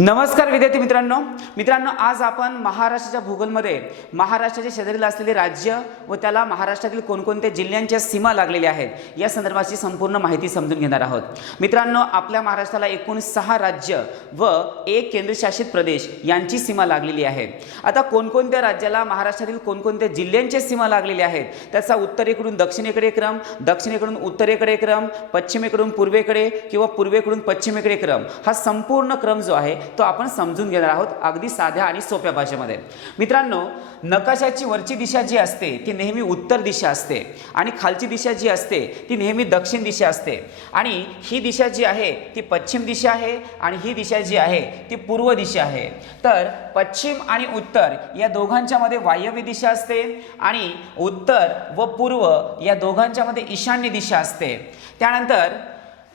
नमस्कार विद्यार्थी मित्रांनो आज आपण महाराष्ट्राच्या भूगोलमध्ये महाराष्ट्राच्या शेजारील असलेले राज्य व त्याला महाराष्ट्रातील कोणकोणत्या जिल्ह्यांच्या सीमा लागलेल्या आहेत या संदर्भाची संपूर्ण माहिती समजून घेणार आहोत। मित्रांनो, आपल्या महाराष्ट्राला एकूण 6 राज्य व 1 केंद्रशासित प्रदेश यांची सीमा लागलेली आहे। आता कोणकोणत्या राज्याला महाराष्ट्रातील कोणकोणत्या जिल्ह्यांच्या सीमा लागलेल्या आहेत त्याचा उत्तरेकडून दक्षिणेकडे क्रम, दक्षिणेकडून उत्तरेकडे क्रम, पश्चिमेकडून पूर्वेकडे किंवा पूर्वेकडून पश्चिमेकडे क्रम हा संपूर्ण क्रम जो आहे तो आपण समजून घेणार आहोत अगदी साध्या आणि सोप्या भाषेमध्ये। मित्रांनो, नकाशाची वरची दिशा जी असते ती नेहमी उत्तर दिशा असते आणि खालची दिशा जी असते ती नेहमी दक्षिण दिशा असते आणि ही दिशा जी आहे ती पश्चिम दिशा आहे आणि ही दिशा जी आहे ती पूर्व दिशा आहे। तर पश्चिम आणि उत्तर या दोघांच्या मध्ये वायव्य दिशा असते आणि उत्तर व पूर्व या दोघांच्या मध्ये ईशान्य दिशा असते। त्यानंतर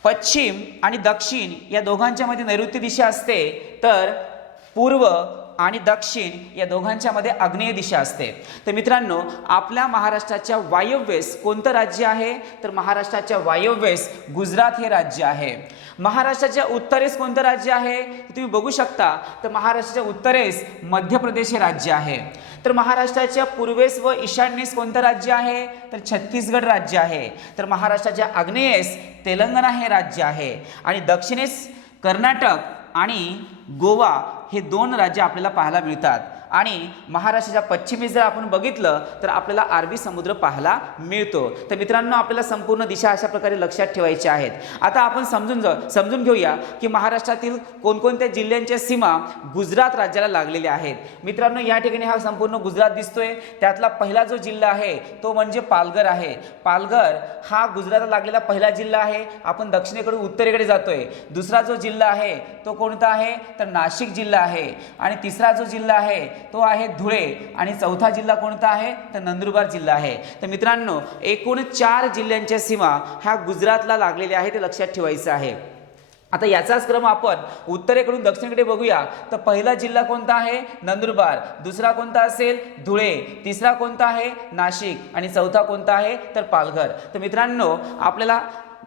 पश्चिम आणि दक्षिण या दोघांच्या मध्ये नैऋत्य दिशा असते, तर पूर्व आणि दक्षिण या दोघांच्या मध्ये आग्नेय दिशा असते। तर मित्रांनो, आपल्या महाराष्ट्राच्या वायव्येस कोणतं राज्य आहे तर महाराष्ट्राच्या वायव्येस गुजरात हे राज्य आहे। महाराष्ट्राच्या उत्तरेस कोणतं राज्य आहे तुम्ही बघू शकता, तर महाराष्ट्राच्या उत्तरेस मध्य प्रदेश हे राज्य आहे। तर महाराष्ट्राच्या पूर्वेस व ईशान्येस कोणतं राज्य आहे तर छत्तीसगड राज्य आहे। तर महाराष्ट्राच्या आग्नेयेस तेलंगणा हे राज्य आहे आणि दक्षिणेस कर्नाटक आणि गोवा हे 2 राज्य आपल्याला पाहायला मिळतात आणि महाराष्ट्राच्या पश्चिमेस जर आपण बघितलं तर आपल्याला अरबी समुद्र पाहायला मिळतो। तर मित्रांनो, आपल्याला संपूर्ण दिशा अशा प्रकारे लक्षात ठेवायची आहेत। आता आपण समजून घेऊया की महाराष्ट्रातील कोणकोणत्या जिल्ह्यांच्या सीमा गुजरात राज्याला लागलेल्या आहेत। मित्रांनो, या ठिकाणी हा संपूर्ण गुजरात दिसतोय, त्यातला पहिला जो जिल्हा आहे तो म्हणजे पालघर आहे। पालघर हा गुजरातला लागलेला पहिला जिल्हा आहे। आपण दक्षिणेकडून उत्तरेकडे जातोय। दुसरा जो जिल्हा आहे तो कोणता आहे तर नाशिक जिल्हा आहे आणि तिसरा जो जिल्हा आहे तो आहे धुळे आणि चौथा जिल्हा कोणता आहे तर नंदुरबार जिल्हा आहे। तर मित्रांनो, एकूण 4 जिल्ह्यांच्या सीमा ह्या गुजरातला लागलेल्या आहेत, ते लक्षात ठेवायचं आहे। आता याचाच क्रम आपण उत्तरेकडून दक्षिणेकडे बघूया। तर पहिला जिल्हा कोणता आहे नंदुरबार, दुसरा कोणता असेल धुळे, तिसरा कोणता आहे नाशिक आणि चौथा कोणता आहे तर पालघर। तर मित्रांनो, आपल्याला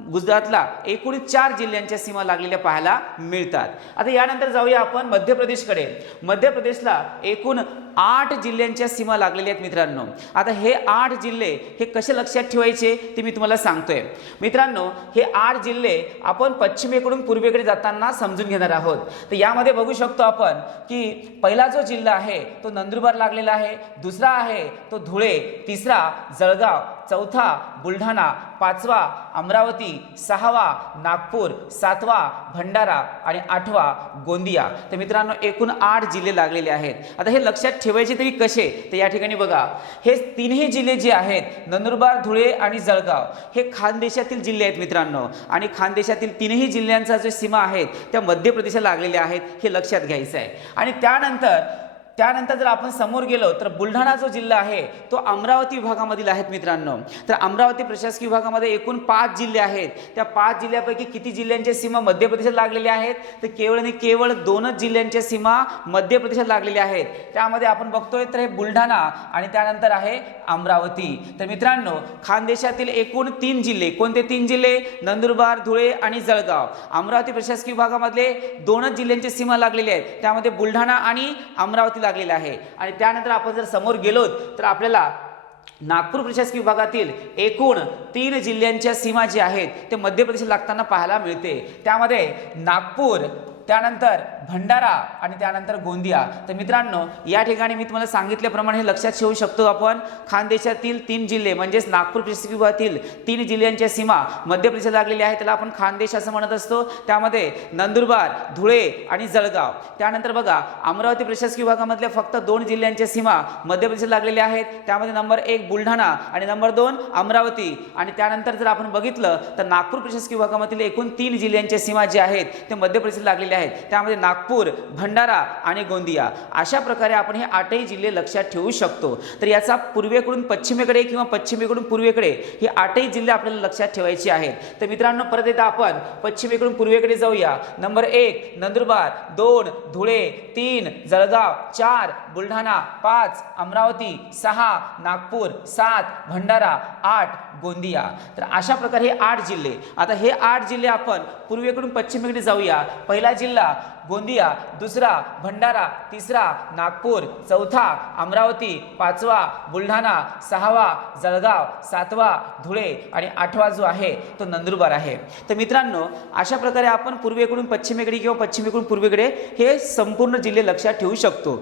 गुजरातला एकूण 4 जिल्ह्यांच्या सीमा लागलेल्या पाहायला मिळतात। आता यानंतर जाऊया आपण मध्य प्रदेशकडे। मध्य प्रदेशला एकूण 8 जिल्ह्यांच्या सीमा लागलेल्या आहेत। मित्रांनो, आता हे 8 जिल्हे हे कसे लक्षात ठेवायचे ते मी तुम्हाला सांगतोय। मित्रांनो, हे 8 जिल्हे आपण पश्चिमेकडून पूर्वेकडे जाताना समजून घेणार आहोत। तर यामध्ये बघू शकतो आपण की पहिला जो जिल्हा आहे तो नंदुरबार लागलेला आहे, दुसरा आहे तो धुळे, तिसरा जळगाव, चौथा बुलढाणा, पाचवा अमरावती, सहावा नागपूर, सातवा भंडारा आणि 8वा गोंदिया। तर मित्रांनो, एकूण 8 जिल्हे लागलेले आहेत। आता हे लक्षात ठेवायचे तरी कसे तर या ठिकाणी बघा, हे तिन्ही जिल्हे जे आहेत नंदुरबार, धुळे आणि जळगाव हे खानदेशातील जिल्हे आहेत मित्रांनो आणि खानदेशातील तिन्ही जिल्ह्यांचा जो सीमा आहेत त्या मध्य प्रदेशाला लागलेल्या आहेत, हे लक्षात घ्यायचं आहे। आणि त्यानंतर जर आपण समोर गेलो तर बुलढाणा जो जिल्हा आहे तो अमरावती विभागामधील आहेत मित्रांनो। तर अमरावती प्रशासकीय विभागामध्ये एकूण 5 जिल्हे आहेत। त्या 5 जिल्ह्यापैकी किती जिल्ह्यांच्या सीमा मध्य प्रदेशात लागलेल्या आहेत तर केवळ आणि केवळ 2च जिल्ह्यांच्या सीमा मध्य प्रदेशात लागलेल्या आहेत। त्यामध्ये आपण बघतोय तर हे बुलढाणा आणि त्यानंतर आहे अमरावती। तर मित्रांनो, खानदेशातील एकूण 3 जिल्हे, कोणते 3 जिल्हे नंदुरबार, धुळे आणि जळगाव, अमरावती प्रशासकीय विभागामध्ये 2च जिल्ह्यांच्या सीमा लागलेल्या आहेत, त्यामध्ये बुलढाणा आणि अमरावती लागलेला आहे। आणि त्यानंतर आपण जर समोर गेलो तर आपल्याला नागपूर प्रशासकीय विभागातील एकूण 3 जिल्ह्यांच्या सीमा जी आहेत ते मध्य प्रदेशाला लागताना पाहायला मिळते। त्यामध्ये नागपूर, त्यानंतर भंडारा आणि त्यानंतर गोंदिया। तर मित्रांनो, या ठिकाणी मी तुम्हाला सांगितल्याप्रमाणे हे लक्षात ठेवू शकतो आपण, खानदेशातील 3 जिल्हे म्हणजेच नागपूर प्रशासकीय विभागातील 3 जिल्ह्यांच्या सीमा मध्य प्रदेशाला लागलेल्या आहेत, त्याला आपण खानदेश असं म्हणत असतो। त्यामध्ये नंदुरबार, धुळे आणि जळगाव। त्यानंतर बघा, अमरावती प्रशासकीय विभागामधल्या फक्त 2 जिल्ह्यांच्या सीमा मध्य प्रदेशाला लागलेल्या आहेत, त्यामध्ये नंबर 1 बुलढाणा आणि नंबर 2 अमरावती। आणि त्यानंतर जर आपण बघितलं तर नागपूर प्रशासकीय विभागामधील एकूण 3 जिल्ह्यांच्या सीमा जे आहेत ते मध्य प्रदेशाला लागलेल्या आहेत, त्यामध्ये नागपूर, भंडारा आणि गोंदिया। अशा प्रकारे आपण हे 8ही जिल्हे लक्षात ठेवू शकतो। तर याचा पूर्वेकडून पश्चिमेकडे किंवा पश्चिमेकडून पूर्वेकडे हे 8ही जिल्हे आपल्याला लक्षात ठेवायचे आहेत। तर मित्रांनो, परत एकदा आपण पश्चिमेकडून पूर्वेकडे जाऊया। नंबर 1 नंदुरबार, 2 धुळे, 3 जळगाव, 4 बुलढाणा, 5 अमरावती, 6 नागपूर, 7 भंडारा, 8 गोंदिया। तर अशा प्रकारे हे 8 जिल्हे। आता हे 8 जिल्हे आपण पूर्वेकडून पश्चिमेकडे जाऊया। पहिला जिल्हा जिल्हा गोंदिया, दुसरा भंडारा, तिसरा नागपूर, चौथा अमरावती, पाचवा बुलढाणा, सहावा जळगाव, सातवा धुळे आणि आठवा जो आहे तो नंदुरबार आहे। तर मित्रांनो, अशा प्रकारे आपण पूर्वेकडून पश्चिमेकडे किंवा पश्चिमेकडून पूर्वेकडे हे संपूर्ण जिल्हे लक्षात ठेवू शकतो।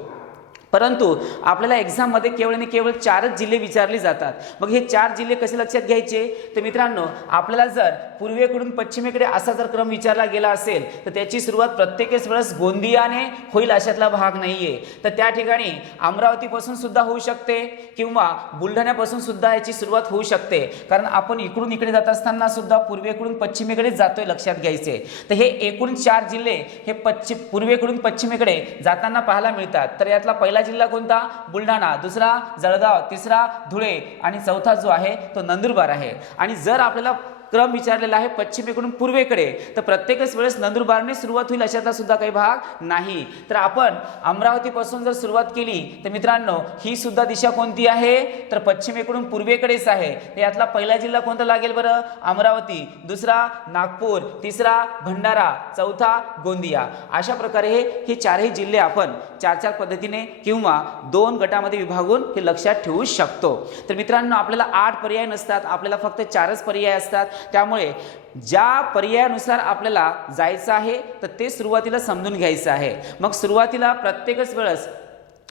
परंतु आपल्याला एक्झाममध्ये केवळ आणि केवळ 4च जिल्हे विचारले जातात। मग हे 4 जिल्हे कसे लक्षात घ्यायचे? तर मित्रांनो, आपल्याला जर पूर्वेकडून पश्चिमेकडे असा जर क्रम विचारला गेला असेल तर त्याची सुरुवात प्रत्येकच वेळेस गोंदियाने होईल अशातला भाग नाहीये। तर त्या ठिकाणी अमरावतीपासून सुद्धा होऊ शकते किंवा बुलढाण्यापासून सुद्धा याची सुरुवात होऊ शकते, कारण आपण इकडून इकडे जात असताना सुद्धा पूर्वेकडून पश्चिमेकडे जातोय, लक्षात घ्यायचे। तर हे एकूण 4 जिल्हे हे पूर्वेकडून पश्चिमेकडे जाताना पाहायला मिळतात। तर यातला पहिला जिल्हा कोणता? बुलढाणा, दुसरा जळगाव, तिसरा धुळे आणि चौथा जो आहे तो नंदुरबार आहे। आणि जर आपल्याला क्रम विचारलेला आहे पश्चिमेकडून पूर्वेकडे तर प्रत्येकच वेळेस नंदुरबारने सुरुवात होईल अशातला सुद्धा काही भाग नाही। तर आपण अमरावतीपासून जर सुरुवात केली तर मित्रांनो, ही सुद्धा दिशा कोणती आहे? तर पश्चिमेकडून पूर्वेकडेच आहे। तर यातला पहिला जिल्हा कोणता लागेल बरं? अमरावती, दुसरा नागपूर, तिसरा भंडारा, चौथा गोंदिया। अशा प्रकारे हे 4ही जिल्हे आपण 4-4 पद्धतीने किंवा 2 गटामध्ये विभागून हे लक्षात ठेवू शकतो। तर मित्रांनो, आपल्याला 8 पर्याय नसतात, आपल्याला फक्त 4च पर्याय असतात। त्यामुळे ज्या पर्यायानुसार आपल्याला जायचं आहे तर ते सुरुवातीला समजून घ्यायचं आहे। मग सुरुवातीला प्रत्येकच वेळेस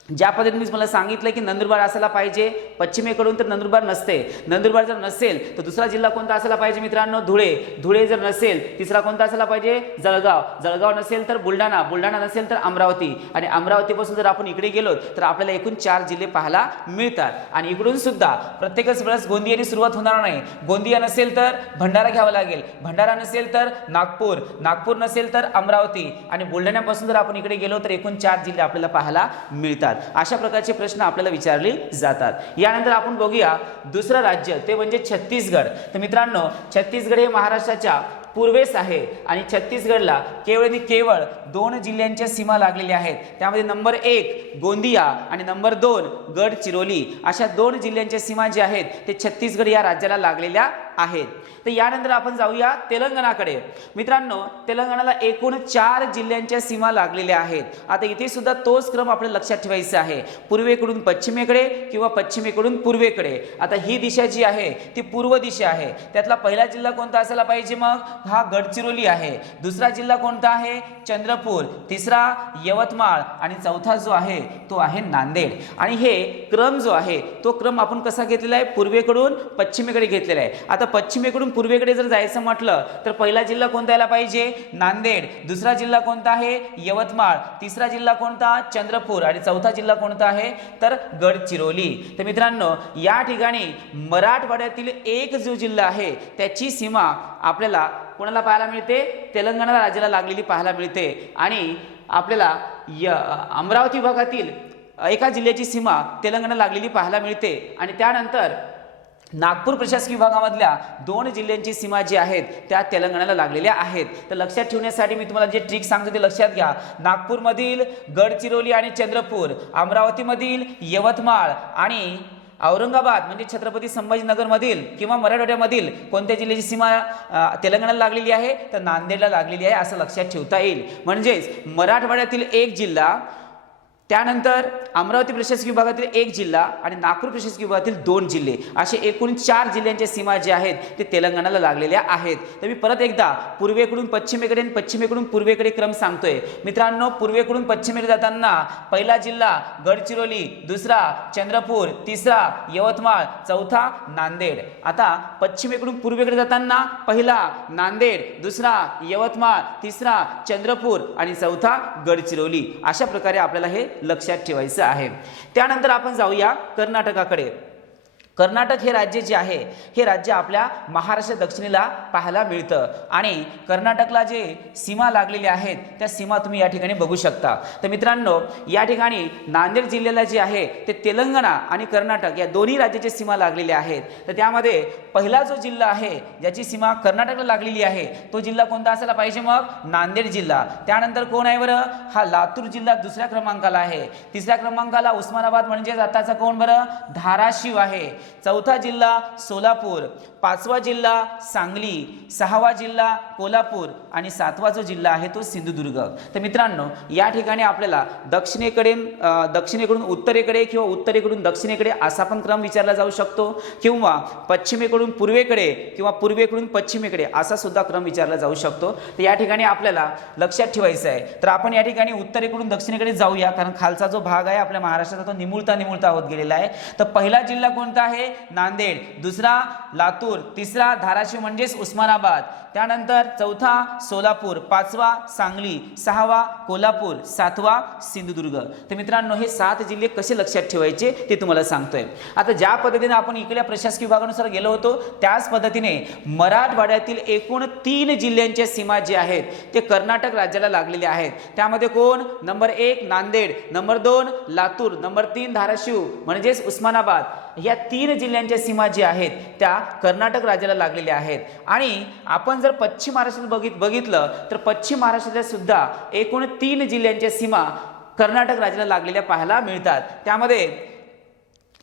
ज्या पद्धतीने मला सांगितलं की नंदुरबार असायला पाहिजे पश्चिमेकडून, तर नंदुरबार नसते। नंदुरबार जर नसेल तर दुसरा जिल्हा कोणता असायला पाहिजे मित्रांनो? धुळे। धुळे जर नसेल तिसरा कोणता असायला पाहिजे? जळगाव। जळगाव नसेल तर बुलढाणा। बुलढाणा नसेल तर अमरावती। आणि अमरावतीपासून जर आपण इकडे गेलो तर आपल्याला एकूण 4 जिल्हे पाहायला मिळतात। आणि इकडून सुद्धा प्रत्येकच वेळेस गोंदियाने सुरुवात होणार नाही। गोंदिया नसेल तर भंडारा घ्यावा लागेल, भंडारा नसेल तर नागपूर, नागपूर नसेल तर अमरावती आणि बुलढाण्यापासून जर आपण इकडे गेलो तर एकूण 4 जिल्हे आपल्याला पाहायला मिळतात। अशा प्रकारचे प्रश्न आपल्याला विचारले जातात। यानंतर आपण बघूया दुसरं राज्य, ते म्हणजे छत्तीसगड। तर मित्रांनो, छत्तीसगड हे महाराष्ट्राच्या पूर्वेस आहे आणि छत्तीसगडला केवळ आणि केवळ 2 जिल्ह्यांच्या सीमा लागलेल्या आहेत। त्यामध्ये नंबर 1 गोंदिया आणि नंबर 2 गडचिरोली अशा 2 जिल्ह्यांच्या सीमा ज्या आहेत ते छत्तीसगड या राज्याला लागलेल्या आहेत। तर यानंतर आपण जाऊया तेलंगणाकडे। मित्रांनो, तेलंगणाला एकूण 4 जिल्ह्यांच्या सीमा लागलेल्या आहेत। आता इथे सुद्धा तोच क्रम आपल्याला लक्षात ठेवायचा आहे, पूर्वेकडून पश्चिमेकडे किंवा पश्चिमेकडून पूर्वेकडे। आता ही दिशा जी आहे ती पूर्व दिशा आहे। त्यातला पहिला जिल्हा कोणता असायला पाहिजे? मग हा गडचिरोली आहे। दुसरा जिल्हा कोणता आहे? चंद्रपूर, तिसरा यवतमाळ आणि चौथा जो आहे तो आहे नांदेड। आणि हे क्रम जो आहे तो क्रम आपण कसा घेतलेला आहे? पूर्वेकडून पश्चिमेकडे घेतलेला आहे। आता पश्चिमेकडून पूर्वेकडे जर जायचं म्हटलं तर पहिला जिल्हा कोणता यायला पाहिजे? नांदेड। दुसरा जिल्हा कोणता आहे? यवतमाळ। तिसरा जिल्हा कोणता? चंद्रपूर आणि चौथा जिल्हा कोणता आहे? तर गडचिरोली। तर मित्रांनो, या ठिकाणी मराठवाड्यातील एक जो जिल्हा आहे त्याची सीमा आपल्याला कोणाला पाहायला मिळते? तेलंगणा राज्याला लागलेली पाहायला मिळते। आणि आपल्याला अमरावती विभागातील एका जिल्ह्याची सीमा तेलंगणा लागलेली पाहायला मिळते। आणि त्यानंतर नागपूर प्रशासकीय विभागामधल्या 2 जिल्ह्यांची सीमा जी आहेत त्या तेलंगणाला लागलेल्या आहेत। तर लक्षात ठेवण्यासाठी मी तुम्हाला जे ट्रिक सांगतो ते लक्षात घ्या। नागपूरमधील गडचिरोली आणि चंद्रपूर, अमरावतीमधील यवतमाळ आणि औरंगाबाद म्हणजे छत्रपती संभाजीनगर मधील किंवा मराठवाड्यामधील कोणत्या जिल्ह्याची सीमा तेलंगणाला लागलेली आहे? तर नांदेडला लागलेली आहे, असं लक्षात ठेवता येईल। म्हणजेच मराठवाड्यातील एक जिल्हा, त्यानंतर अमरावती प्रशासकीय विभागातील एक जिल्हा आणि नागपूर प्रशासकीय विभागातील 2 जिल्हे असे एकूण 4 जिल्ह्यांच्या सीमा ज्या आहेत ते तेलंगणाला लागलेल्या आहेत। तर मी परत एकदा पूर्वेकडून पश्चिमेकडे आणि पश्चिमेकडून पूर्वेकडे क्रम सांगतोय। मित्रांनो, पूर्वेकडून पश्चिमेकडे जाताना पहिला जिल्हा गडचिरोली, दुसरा चंद्रपूर, तिसरा यवतमाळ, चौथा नांदेड। आता पश्चिमेकडून पूर्वेकडे जाताना पहिला नांदेड, दुसरा यवतमाळ, तिसरा चंद्रपूर आणि चौथा गडचिरोली। अशा प्रकारे आपल्याला हे लक्षात ठेवायचं आहे। त्यानंतर आपण जाऊया कर्नाटकाकडे। कर्नाटक हे राज्य जे आहे हे राज्य आपल्या महाराष्ट्र दक्षिणेला पाहायला मिळतं आणि कर्नाटकला जे सीमा लागलेल्या आहेत त्या सीमा तुम्ही या ठिकाणी बघू शकता। तर मित्रांनो, या ठिकाणी नांदेड जिल्ह्याला जे आहे ते तेलंगणा आणि कर्नाटक या दोन्ही राज्याच्या सीमा लागलेल्या आहेत। तर त्यामध्ये पहिला जो जिल्हा आहे ज्याची सीमा कर्नाटकला लागलेली आहे तो जिल्हा कोणता असायला पाहिजे? मग नांदेड जिल्हा। त्यानंतर कोण आहे बरं? हा लातूर जिल्हा दुसऱ्या क्रमांकाला आहे। तिसऱ्या क्रमांकाला उस्मानाबाद म्हणजे आताचा कोण बरं? धाराशिव आहे। चौथा जिल्हा सोलापूर, पाचवा जिल्हा सांगली, सहावा जिल्हा कोल्हापूर आणि सातवा जो जिल्हा आहे तो सिंधुदुर्ग। तर मित्रांनो या ठिकाणी आपल्याला दक्षिणेकडून उत्तरेकडे किंवा उत्तरेकडून दक्षिणेकडे असा पण क्रम विचारला जाऊ शकतो किंवा पश्चिमेकडून पूर्वेकडे किंवा पूर्वेकडून पश्चिमेकडे असा सुद्धा क्रम विचारला जाऊ शकतो। तर या ठिकाणी आपल्याला लक्षात ठेवायचं आहे। तर आपण या ठिकाणी उत्तरेकडून दक्षिणेकडे जाऊया, कारण खालचा जो भाग आहे आपल्या महाराष्ट्राचा तो निमुळता होत गेलेला आहे। तर पहिला जिल्हा कोणता आहे? नांदेड, दुसरा लातूर, तिसरा धाराशिव म्हणजेच उस्मानाबाद, त्यानंतर चौथा सोलापूर, पाचवा सांगली, सहावा कोल्हापूर, सातवा सिंधुदुर्ग। तर मित्रांनो हे 7 जिल्हे कसे लक्षात ठेवायचे ते तुम्हाला सांगतोय। आता ज्या पद्धतीने आपण इकडल्या प्रशासकीय विभागानुसार गेलो होतो त्याच पद्धतीने मराठवाड्यातील एकूण 3 जिल्ह्यांच्या सीमा जे आहेत ते कर्नाटक राज्याला लागलेले आहेत। त्यामध्ये कोण? Number 1 Nanded, number 2 Latur, number 3 Dharashiv म्हणजेच उस्मानाबाद। या 3 जिल्ह्यांच्या सीमा जी आहेत त्या कर्नाटक राज्याला लागलेल्या आहेत। आणि आपण जर पश्चिम महाराष्ट्रात बघितलं तर पश्चिम महाराष्ट्रात सुद्धा एकूण 3 जिल्ह्यांच्या सीमा कर्नाटक राज्याला लागलेल्या पाहायला मिळतात। त्यामध्ये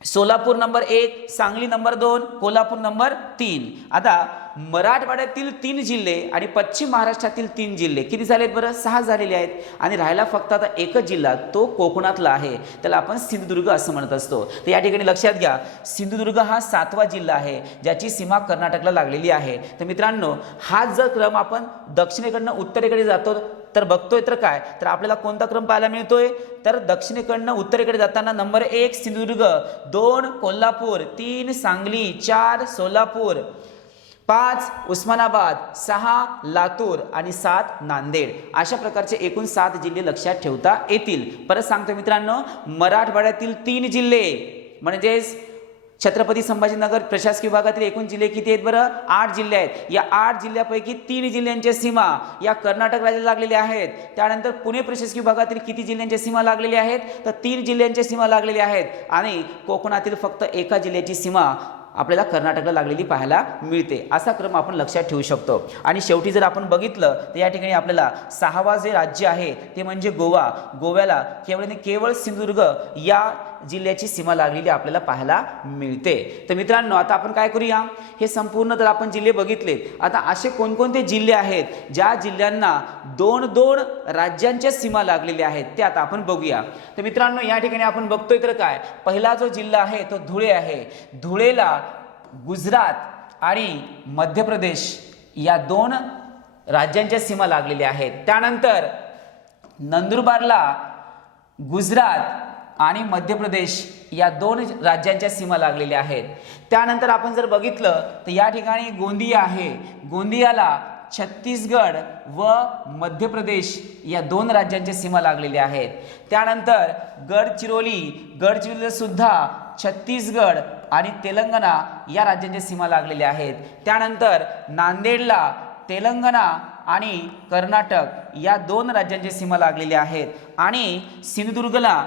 Solapur number 1, Sangli number 2, Kolhapur number 3। आता मराठवाड्यातील 3 जिल्हे आणि पश्चिम महाराष्ट्रातील 3 जिल्हे किती झालेत बरं? 6 झालेले आहेत। आणि राहिला फक्त आता एकच जिल्हा, तो कोकणातला आहे, त्याला आपण सिंधुदुर्ग असं म्हणत असतो। तर या ठिकाणी लक्षात घ्या सिंधुदुर्ग हा 7वा जिल्हा आहे ज्याची सीमा कर्नाटकला लागलेली आहे। तर मित्रांनो हा जर क्रम आपण दक्षिणेकडनं उत्तरेकडे जातो तर बघतोय तर काय, तर आपल्याला कोणता क्रम पाहायला मिळतोय? तर दक्षिणेकडनं उत्तरेकडे जाताना नंबर 1 सिंधुदुर्ग, 2 कोल्हापूर, 3 सांगली, 4 सोलापूर, 5 उस्मानाबाद, 6 लातूर आणि 7 नांदेड, अशा प्रकारचे एकूण 7 जिल्हे लक्षात ठेवता येतील। परत सांगतो मित्रांनो, मराठवाड्यातील 3 जिल्हे म्हणजेच छत्रपती संभाजीनगर प्रशासकीय विभागातील एकूण जिल्हे किती आहेत बरं? 8 जिल्हे आहेत। या 8 जिल्ह्यापैकी 3 जिल्ह्यांच्या सीमा या कर्नाटक राज्याला लागलेल्या आहेत। त्यानंतर पुणे प्रशासकीय विभागातील किती जिल्ह्यांच्या सीमा लागलेल्या आहेत? तर 3 जिल्ह्यांच्या सीमा लागलेल्या आहेत। आणि कोकणातील फक्त एका जिल्ह्याची सीमा आपल्याला कर्नाटकला लागलेली पाहायला मिळते। असा क्रम आपण लक्षात ठेवू शकतो। आणि शेवटी जर आपण बघितलं तर या ठिकाणी आपल्याला 6वा जे राज्य आहे ते म्हणजे गोवा। गोव्याला केवळ सिंधुदुर्ग या जिल्ह्याची सीमा लागलेली आपल्याला पाहायला मिळते। तर मित्रांनो आता आपण काय करूया, हे संपूर्ण तर आपण जिल्हे बघितले, आता असे कोणकोणते जिल्हे आहेत ज्या जिल्ह्यांना 2-2 राज्यांच्या सीमा लागलेल्या आहेत ते आता आपण बघूया। तर मित्रांनो या ठिकाणी आपण बघतोय तर काय, पहिला जो जिल्हा आहे तो धुळे आहे। धुळेला गुजरात आणि मध्य प्रदेश या 2 राज्यांच्या सीमा लागलेल्या आहेत। त्यानंतर नंदुरबारला गुजरात आणि मध्य प्रदेश या 2 राज्यांच्या सीमा लागलेल्या आहेत। त्यानंतर आपण जर बघितलं तर या ठिकाणी गोंदिया आहे। गोंदियाला छत्तीसगड व मध्य प्रदेश या 2 राज्यांच्या सीमा लागलेल्या आहेत। त्यानंतर गडचिरोलीला सुद्धा छत्तीसगड आणि तेलंगणा या राज्यांच्या सीमा लागलेल्या आहेत। त्यानंतर नांदेडला तेलंगणा आणि कर्नाटक या 2 राज्यांच्या सीमा लागलेल्या आहेत। आणि सिंधुदुर्गला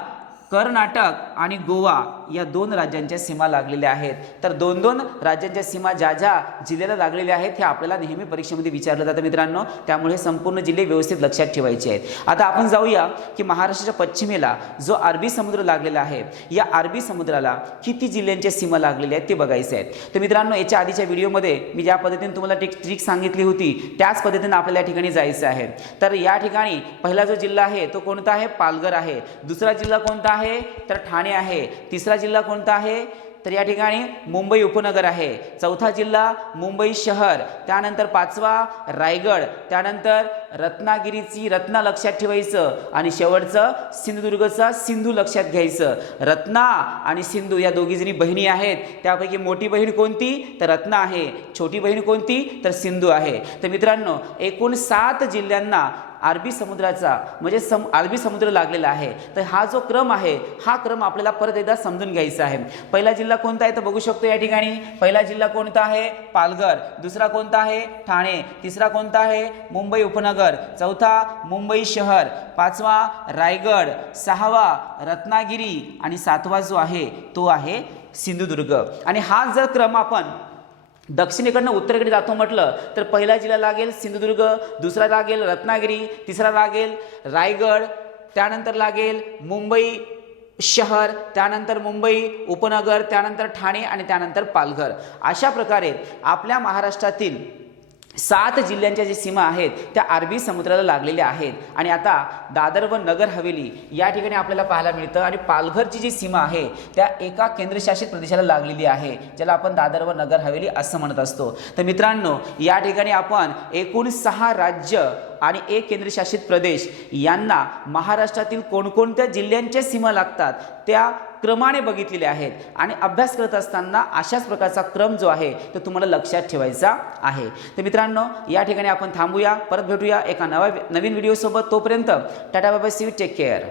कर्नाटक आणि गोवा या 2 राज्यांच्या सीमा लागलेल्या आहेत। तर 2-2 राज्यांच्या सीमा ज्या जिल्ह्याला लागलेल्या आहेत हे आपल्याला नेहमी परीक्षेमध्ये विचारलं जातं मित्रांनो, त्यामुळे संपूर्ण जिल्हे व्यवस्थित लक्षात ठेवायचे आहेत। आता आपण जाऊया की महाराष्ट्राच्या पश्चिमेला जो अरबी समुद्र लागलेला आहे या अरबी समुद्राला किती जिल्ह्यांच्या सीमा लागलेल्या आहेत ते बघायचे आहेत। तर मित्रांनो याच्या आधीच्या व्हिडिओमध्ये मी ज्या पद्धतीने तुम्हाला ट्रिक सांगितली होती त्याच पद्धतीने आपल्याला या ठिकाणी जायचं आहे। तर या ठिकाणी पहिला जो जिल्हा आहे तो कोणता आहे? पालघर आहे। दुसरा जिल्हा कोणता आहे? तर ठाणे आहे। तिसरा जिल्हा कोणता आहे? तर या ठिकाणी मुंबई उपनगर आहे। चौथा जिल्हा मुंबई शहर, त्यानंतर 5वा रायगड, त्यानंतर रत्नागिरीची रत्ना लक्षात ठेवायचं आणि शेवटचं सिंधुदुर्गचा सिंधू लक्षात घ्यायचं। रत्ना आणि सिंधू या दोघी जणी बहिणी आहेत, त्यापैकी मोठी बहीण कोणती? तर रत्ना आहे, छोटी बहीण कोणती? तर सिंधू आहे। तर मित्रांनो एकूण 7 जिल्ह्यांना अरबी समुद्राचा म्हणजे अरबी समुद्र लागलेला आहे। तर हा जो क्रम आहे हा क्रम आपल्याला परत एकदा समजून घ्यायचा आहे। पहिला जिल्हा कोणता आहे तर बघू शकतो या ठिकाणी पहिला जिल्हा कोणता आहे? पालघर। दुसरा कोणता आहे? ठाणे। तिसरा कोणता आहे? मुंबई उपनगर। चौथा मुंबई शहर। 5वा रायगड। 6वा रत्नागिरी आणि 7वा जो आहे तो आहे सिंधुदुर्ग। आणि हा जर क्रम आपण दक्षिणेकडनं उत्तरेकडे जातो म्हटलं तर पहिला जिल्हा लागेल सिंधुदुर्ग, दुसरा लागेल रत्नागिरी, तिसरा लागेल रायगड, त्यानंतर लागेल मुंबई शहर, त्यानंतर मुंबई उपनगर, त्यानंतर ठाणे आणि त्यानंतर पालघर. अशा प्रकारे आपल्या महाराष्ट्रातील 7 जिल्ह्यांच्या जी सीमा आहेत त्या अरबी समुद्राला लागलेल्या आहेत. आणि आता दादर व नगर हवेली या ठिकाणी आपल्याला पाहायला मिळतं. आणि पालघरची जी सीमा आहे त्या एका केंद्रशासित प्रदेशाला लागलेली आहे, ज्याला आपण दादर व नगर हवेली असं म्हणत असतो. तर मित्रांनो, या ठिकाणी आपण एकूण 6 राज्य आणि 1 केंद्रशासित प्रदेश यांना महाराष्ट्रातील कोणकोणत्या जिल्ह्यांच्या सीमा लागतात त्या क्रमाने बघितलेले आहेत. आणि अभ्यास करत असताना अशाच प्रकारचा क्रम जो आहे तो तुम्हाला लक्षात ठेवायचा आहे. तर मित्रांनो, या ठिकाणी आपण थांबूया. परत भेटूया एका नवीन व्हिडिओ सोबत. तोपर्यंत tata bye bye, see you, take care.